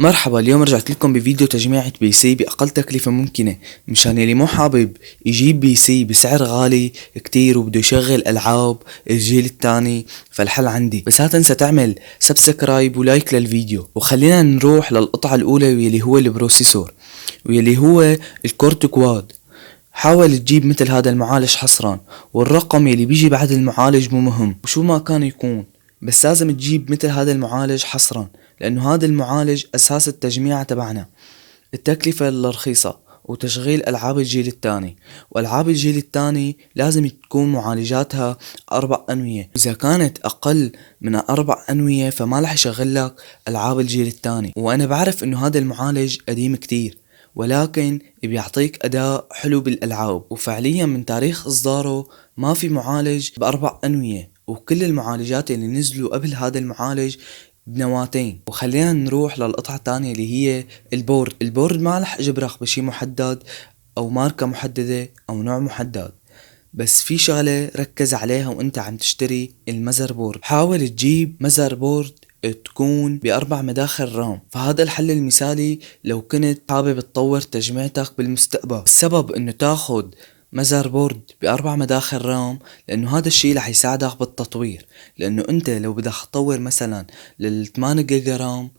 مرحبا، اليوم رجعت لكم بفيديو تجميعة بي سي بأقل تكلفة ممكنة. مشان اللي مو حابب يجيب بي سي بسعر غالي كتير وبده يشغل ألعاب الجيل الثاني، فالحل عندي. بس لا تنسى تعمل سبسكرايب ولايك للفيديو، وخلينا نروح للقطعة الأولى واللي هو البروسيسور واللي هو الكورت كواد. حاول تجيب مثل هذا المعالج حصرا، والرقم يلي بيجي بعد المعالج مو مهم وشو ما كان يكون، بس لازم تجيب مثل هذا المعالج حصرا، لأنه هذا المعالج أساس التجميعة تبعنا. التكلفة الرخيصة وتشغيل ألعاب الجيل الثاني، وألعاب الجيل الثاني لازم تكون معالجاتها 4 أنوية. إذا كانت أقل من 4 أنوية فما رح يشغل لك ألعاب الجيل الثاني. وأنا بعرف إنه هذا المعالج قديم كتير، ولكن بيعطيك أداء حلو بالألعاب، وفعليا من تاريخ إصداره ما في معالج ب4 أنوية، وكل المعالجات اللي نزلوا قبل هذا المعالج بنواتين. وخلينا نروح للقطعة الثانية اللي هي البورد ما رح اجبرك بشي محدد او ماركة محددة او نوع محدد، بس في شغلة ركز عليها وانت عم تشتري المذر بورد. حاول تجيب مذر بورد تكون ب4 مداخل رام، فهذا الحل المثالي لو كنت حابب تطور تجميعتك بالمستقبل. السبب انه تاخد مذر بورد ب4 مداخل رام لانه هذا الشي رح يساعدك بالتطوير، لانه انت لو بدك تطور مثلا لل8 جيجا رام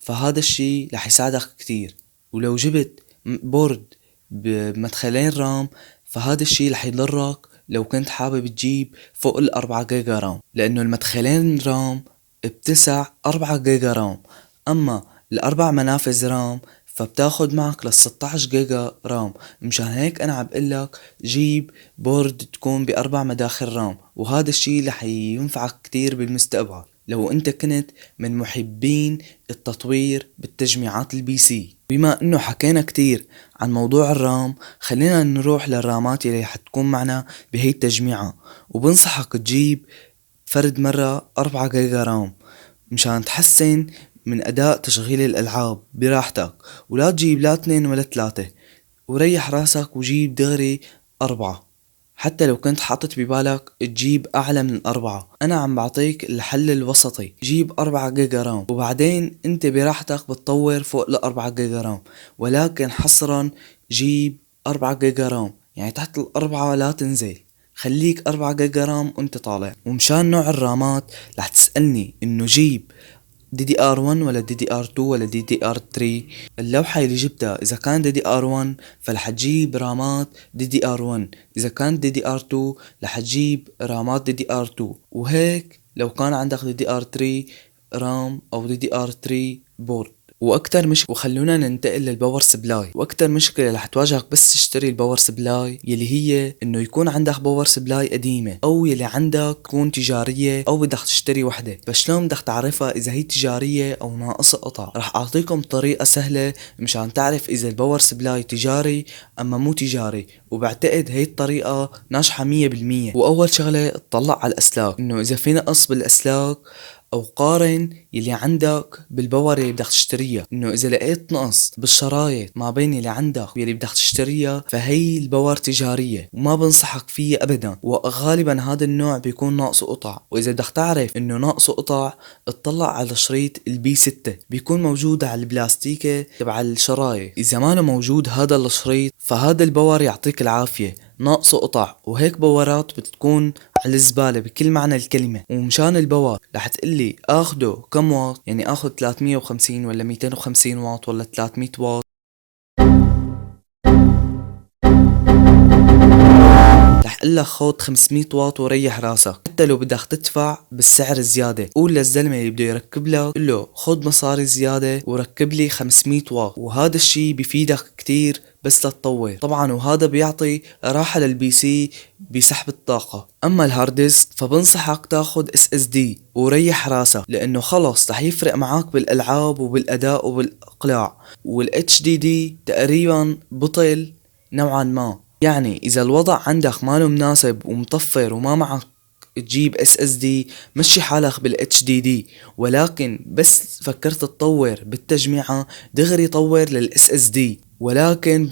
فهذا الشي رح يساعدك كتير. ولو جبت بورد بمدخلين رام فهذا الشي رح يضرك لو كنت حابب تجيب فوق ال4 جيجا رام، لأنه المدخلين رام بتسع 4 جيجا رام، أما ال4 منافذ رام فبتاخد معك لل16 جيجا رام. مشان هيك أنا عم بقلك جيب بورد تكون ب4 مداخل رام، وهذا الشي رح ينفعك كتير بالمستقبل لو انت كنت من محبين التطوير بالتجميعات البي سي. بما انه حكينا كتير عن موضوع الرام، خلينا نروح للرامات اللي حتكون معنا بهي التجميعة. وبنصحك تجيب فرد مرة 4 جيجا رام مشان تحسن من اداء تشغيل الالعاب براحتك، ولا تجيب لا 2 ولا 3، وريح راسك وجيب دغري 4. حتى لو كنت حاطط ببالك تجيب أعلى من ال4، أنا عم بعطيك الحل الوسطي. جيب 4 جيجا رام وبعدين أنت براحتك بتطور فوق ال4 جيجا رام، ولكن حصرا جيب 4 جيجا رام، يعني تحت ال4 لا تنزل، خليك 4 جيجا رام وانت طالع. ومشان نوع الرامات رح تسألني انه جيب دي دي ار 1 ولا دي دي ار 2 ولا دي دي ار 3. اللوحة اللي جبتها اذا كان دي دي ار 1 فرح تجيب رامات دي دي ار 1، اذا كان دي دي ار 2 رح تجيب رامات دي دي ار 2، وهيك لو كان عندك دي دي ار 3 رام او دي دي ار 3 بورد. واكتر مش وخلونا ننتقل للباور سبلاي. واكتر مشكلة رح تواجهك بس تشتري الباور سبلاي يلي هي انه يكون عندك باور سبلاي قديمة، او يلي عندك تكون تجارية او بدك تشتري وحدة. فشلون بدك تعرفها اذا هي تجارية او ناقصة قطع؟ رح اعطيكم طريقة سهلة مشان تعرف اذا الباور سبلاي تجاري اما مو تجاري، وبعتقد هي الطريقة ناجحة 100%. واول شغلة اطلع على الاسلاك، انه اذا في نقص بالاسلاك، او قارن يلي عندك بالباور اللي بدك تشتريها، انه اذا لقيت نقص بالشرايط ما بين اللي عندك واللي بدك تشتريها فهي الباور تجارية وما بنصحك فيها ابدا، وغالبا هذا النوع بيكون ناقصه قطع. واذا بدك تعرف انه ناقصه قطع اطلع على شريط البي 6 بيكون موجود على البلاستيكة تبع الشرايط، اذا ما موجود هذا الشريط فهذا الباور يعطيك العافية ناقصه قطع. وهيك باورات بتكون على الزبالة بكل معنى الكلمة. ومشان الباور رح تقلي اخده كم واط، يعني اخد 350 ولا 250 واط ولا 300 واط؟ رح قلك خود 500 واط وريح راسك. حتى لو بدك تدفع بالسعر الزيادة قول للزلمة اللي بده يركب لك، قل له خد مصاري زيادة وركب لي 500 واط، وهذا الشي بفيدك كتير بس تتطور طبعا، وهذا بيعطي راحة للبي سي بسحب الطاقة. اما الهارد ديسك فبنصحك تاخد اس اس دي وريح راسك، لانه خلص رح يفرق معك بالالعاب وبالاداء وبالاقلاع. والاتش دي دي تقريبا بطل نوعا ما، يعني اذا الوضع عندك ماله مناسب ومطفر وما معك تجيب اس اس دي مشي حالك بالاتش دي دي، ولكن بس فكرت تطور بالتجميعة دغري طور للاس اس دي. ولكن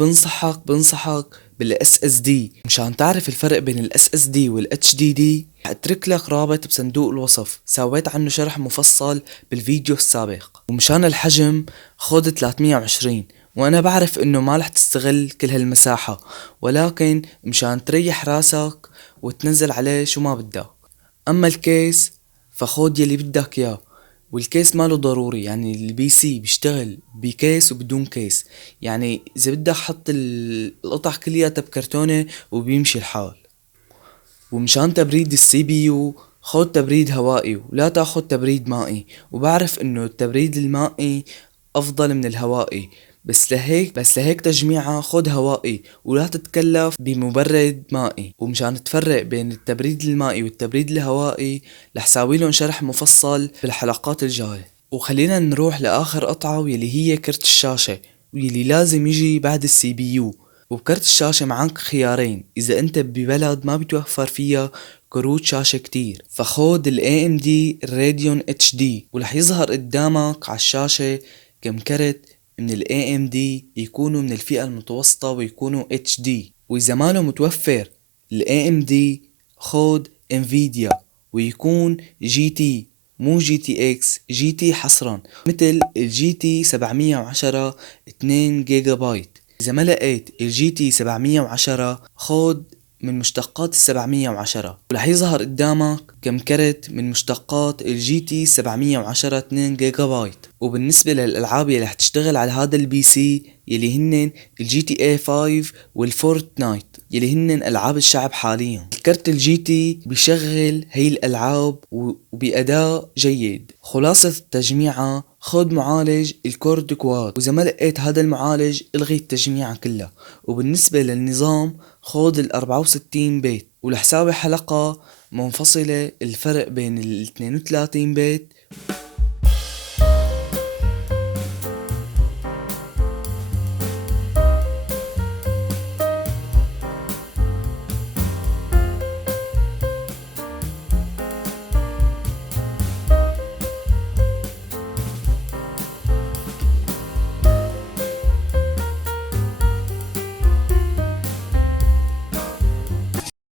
بنصحك بالاس اس دي. مشان تعرف الفرق بين الاس اس دي والاتش دي دي اترك لك رابط بصندوق الوصف، سويت عنه شرح مفصل بالفيديو السابق. ومشان الحجم خود 320، وانا بعرف انه ما رح تستغل كل هالمساحة، ولكن مشان تريح راسك وتنزل عليه شو ما بدك. اما الكيس فخود يلي بدك اياه، والكيس ماله ضروري، يعني البي سي بيشتغل بكيس وبدون كيس، يعني اذا بدك حط القطع كلياتها بكرتونة وبيمشي الحال. ومشان تبريد السي بي يو خد تبريد هوائي ولا تاخد تبريد مائي، وبعرف انه التبريد المائي افضل من الهوائي، بس لهيك تجميعة خد هوائي ولا تتكلف بمبرد مائي. ومشان تفرق بين التبريد المائي والتبريد الهوائي رح ساويلن شرح مفصل بالحلقات الجاية. وخلينا نروح لاخر قطعة، واللي هي كرت الشاشة، واللي لازم يجي بعد السي بي يو. وبكرت الشاشة معك خيارين إذا أنت ببلد ما بتوفر فيها كروت شاشة كتير، فخود ال AMD Radeon HD، ورح يظهر قدامك على الشاشة كم كرت من ال AMD يكونوا من الفئة المتوسطة ويكونوا HD. وإذا ماله متوفر ال AMD خود Nvidia ويكون GT، مو جي تي اكس، جي تي حصرا، مثل الجي تي 710 2 جيجا بايت. اذا ما لقيت الجي تي 710 خود من مشتقات ال710، ورح يظهر قدامك كم كرت من مشتقات الجي تي 710 2 جيجا بايت. وبالنسبة للألعاب يلي رح تشتغل على هذا البي سي يلي هنن الجي تي اي 5 والفورتنايت يلي هنن ألعاب الشعب حاليا، الكرت الجي تي بيشغل هي الألعاب وبأداء جيد. خلاصة التجميعة خد معالج الكورد كواد، وإذا ما لقيت هذا المعالج الغي التجميعة كلها. وبالنسبة للنظام خود ال64 بيت، ولحساوي حلقة منفصلة الفرق بين ال 32 بيت